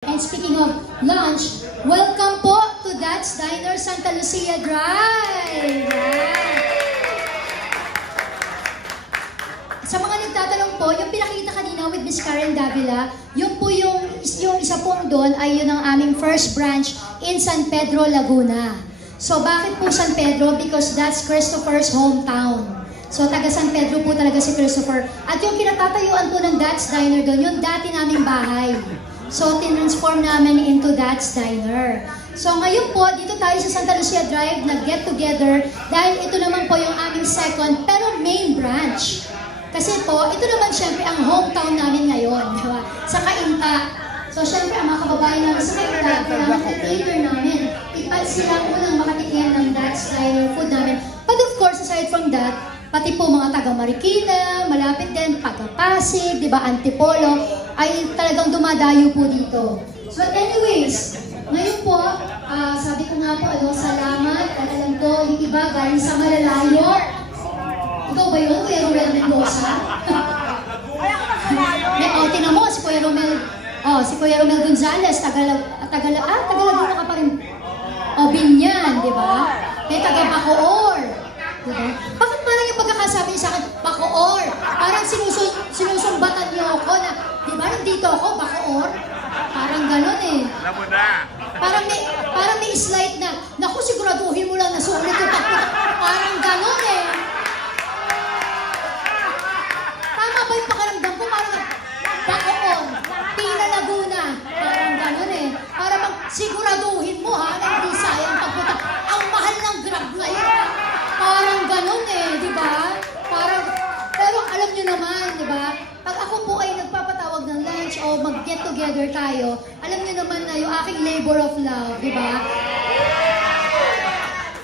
And speaking of lunch, welcome po to That's Diner Santa Lucia Drive! Sa mga nagtatanong po, yung pinakita kanina with Miss Karen Davila, yun po yung isa pong doon ay yun ang aming first branch in San Pedro, Laguna. So bakit po San Pedro? Because that's Christopher's hometown. So taga San Pedro po talaga si Christopher. At yung kinatatayuan po ng That's Diner doon, yung dati naming bahay. So, tinransform namin into That's Diner. So, ngayon po, dito tayo sa Santa Lucia Drive, nag-get together dahil ito naman po yung aming second, pero main branch. Kasi po, ito naman syempre ang hometown namin ngayon, diba? Sa Cainta. So, syempre, ang mga kababayan namin sa Cainta, kailangan i-cater namin. Sila unang makatikihan ng That's Diner food namin. But of course, aside from that, pati po mga taga Marikina, malapit din, Pasig, di ba, Antipolo, ay talagang dumadayo po dito. So anyways, ngayon po, sabi ko nga po, salamat, at alam ko, yung iba galing sa malalayo. Ikaw ba yun, Kuya Romel Mendoza? Tinan mo, si Kuya Romel Gonzales, Tagalaguna ka pa rin. Binyan, di ba? May taga Bacoor. Diba? Bakit parang yung pagkakasabi niya sa akin, Bacoor? Parang sinusumbatan niyo ako na, di ba, nandito ako, Bacoor? Parang gano'n eh. Parang may slide na, naku, siguraduhin mo lang na sulit yung pagpunta. Parang gano'n eh. Tama ba yung pakaramdam ko? Parang, Bacoor, Pina Laguna. Parang gano'n eh. Parang siguraduhin mo ha, na hindi sayang pagpunta. Ang mahal ng Grab ngayon. Parang ganun eh, di ba? Pero alam nyo naman, di ba? Pag ako po ay nagpapatawag ng lunch o mag-get together tayo, alam nyo naman na yung aking labor of love, di ba?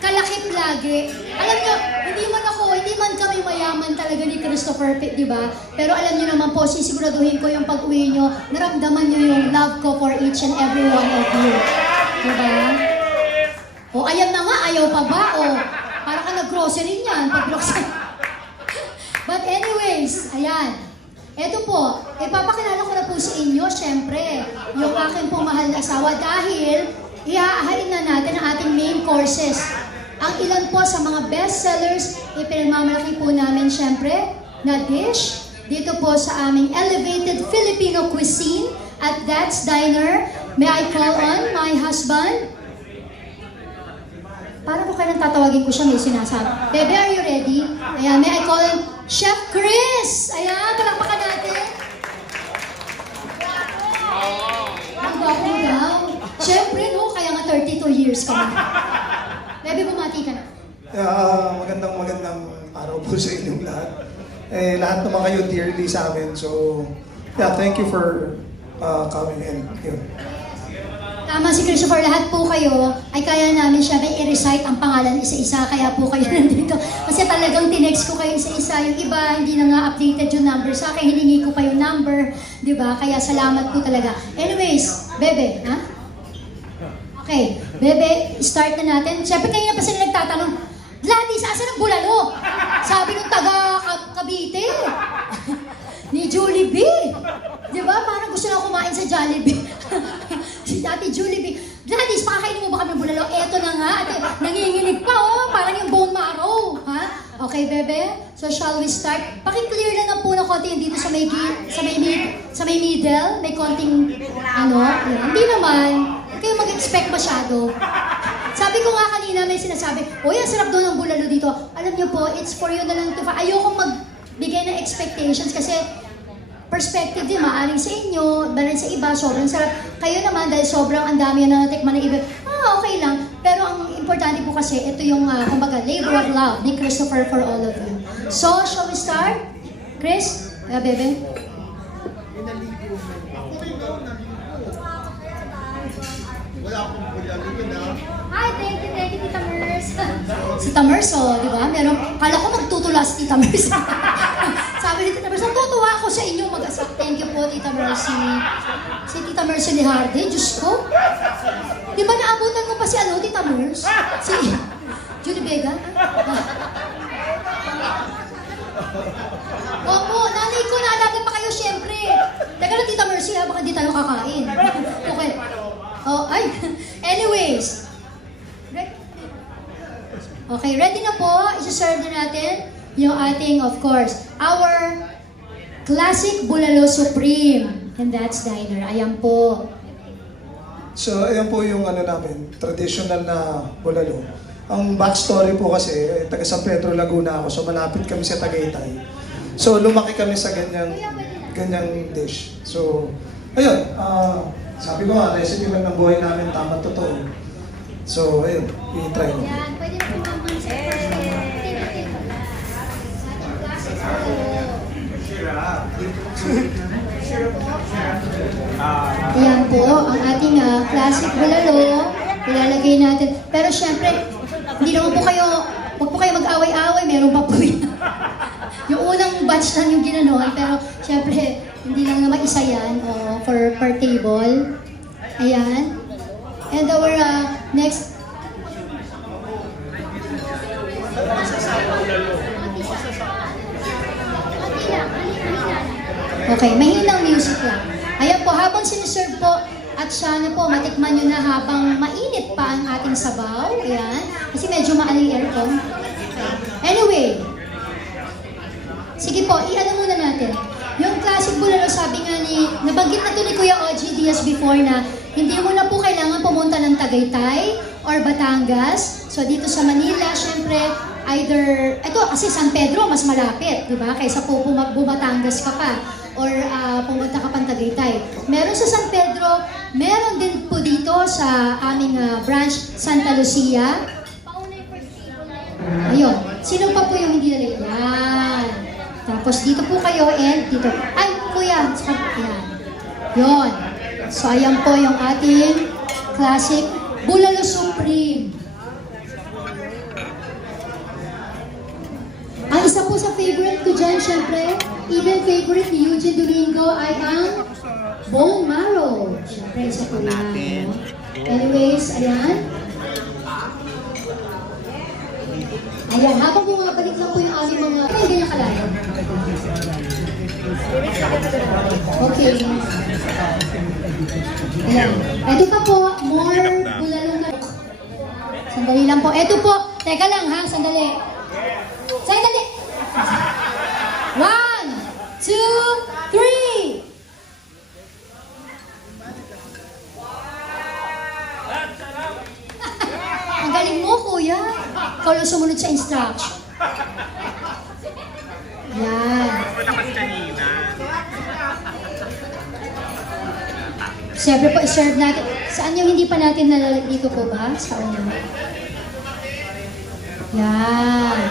Kalakip lagi. Alam nyo, hindi man kami mayaman talaga ni Christopher, di ba? Pero alam nyo naman po, sisiguraduhin ko yung pag-uwi nyo, naramdaman nyo yung love ko for each and every one of you. Di ba? O ayan na nga, ayaw pa ba? O para ka nag-grocery niyan, pag-grocery. But anyways, ayan. Eto po, ipapakilala ko na po sa inyo, syempre, yung aking pong mahal na asawa dahil iaahain na natin ang ating main courses. Ang ilan po sa mga bestsellers, ipinagmamalaki po namin, syempre, na dish dito po sa aming elevated Filipino cuisine at That's Diner. May I call on my husband? Para po kayo nang tatawagin ko siya, may sinasabi. Bebe, are you ready? Ayan, may I call him Chef Chris! Ayan, palakpakan natin. Ang gwapo daw. Siyempre, no? Kaya nga 32 years ka na. Bebe, bumati ka na. Magandang araw po sa inyong lahat. Lahat naman kayo dearly sa amin. So, yeah, thank you for coming in. Tama si Christopher, lahat po kayo ay kaya namin siya may i-recite ang pangalan isa-isa, kaya po kayo nandito. Kasi talagang tinext ko kayo isa-isa, yung iba hindi na nga updated yung number sa akin, hiningi ko pa yung number, di ba? Kaya salamat po talaga. Anyways, Bebe, ha? Okay, Bebe, start na natin. Siyempre kayo na pa sila nagtatanong, Gladys, asan ang bulalo? Sabi nung taga Cavite, ni Jollibee. Di ba? Parang gusto na kumain sa Jollibee. Si Ate Jollibee, Gladys, pakakainin mo ba kami bulalo? Eto na nga, ate, nanginginig pa oh, parang yung bone marrow. Ha? Okay, Bebe? So, shall we start? Paki-clear na po na konti yung dito sa may middle. May konting, hindi naman. Huwag kayo mag-expect masyado. Sabi ko nga kanina, may sinasabi, uy, ang sarap doon ng bulalo dito. Alam niyo po, it's for you na lang to. Ayokong magbigay ng expectations kasi perspective din, maaring sa inyo, dahil sa iba, sobrang sarap. Kayo naman, dahil sobrang ang dami na natikman ng iba, okay lang. Pero ang importante po kasi, ito yung, kumbaga, labor of love ni Christopher for all of you. So, shall we start? Chris? Bebe? Hi, thank you, Tita Mers. Si Tita Mers, di ba? Kala ko magtutula si Tita Mers. Sabi ni Tita Mers, natutuwa ako sa inyo mag-asap. Thank you po, Tita Mercy. Si Tita Mercy ni Hardy, Diyos ko. Di ba naabutan mo pa si Tita Mers? Si Julie Vega? Opo, nanay ko, naalala pa kayo, syempre. Teka lang, Tita Mercy, ha? Baka di tayo kakain. Okay. Oh, ay. Anyways. Okay, ready na po. Isa-serve na natin yung ating, of course, our classic Bulalo Supreme. And that's diner. Ayan po. So, ayan po yung ano namin, traditional na bulalo. Ang backstory po kasi, taga San Pedro, Laguna ako, so malapit kami sa Tagaytay. So, lumaki kami sa ganyang dish. So, ayun, sabi ko nga, recipe lang ng buhay namin, tama totoo. So, ayun, i-try mo. Yan, pwede na po naman sa first natin. Sa ating classic Ayan po, ang ating classic bulalo. Ilalagay natin. Pero syempre, hindi naman po kayo, huwag po kayo mag-away-away, meron pa po yun. Yung unang batch lang yung ginanon, pero syempre, hindi lang naman isa yan per table. Ayan. And our next... Okay, mahinang music lang. Ayan po, habang siniserve po, at sana po matikman nyo na habang mainit pa ang ating sabaw. Ayan. Kasi medyo maaling aircon. Anyway. Sige po, i-ano muna natin. Yung classic bulalo, sabi nga nabanggit na to ni Kuya OG Diaz before na hindi mo na po kailangan pumunta ng Tagaytay or Batangas. So dito sa Manila, syempre, either, ito kasi San Pedro, mas malapit, di ba? Kaysa po Batangas ka pa or pumunta ka pang Tagaytay. Meron sa San Pedro, meron din po dito sa aming branch Santa Lucia. Ayun. Sino pa po yung hindi nalagay? Yan. Tapos dito po kayo and dito. Ay, kuya. Yan. Yun. So, ayan po yung ating classic Bulalo Supreme. Ang isa po sa favorite ko dyan, syempre, even favorite ni Eugene Domingo ay ang bone marrow. Syempre, isa po yan. Anyways, ayan. Ayan, habang bumabalik lang po yung aming mga... Ay, ganyan kalayo. Okay. Ayan. Ito pa po, more bulalo na... Sandali lang po. Ito po, teka lang ha, sandali. Sandali! 1, 2, 3! Ang galing mo, kuya. Ikaw lang sumunod sa instruction. Yan. Siyempre po, i-serve natin. Saan yung hindi pa natin nalalagay dito po ba? Sa una. Yan.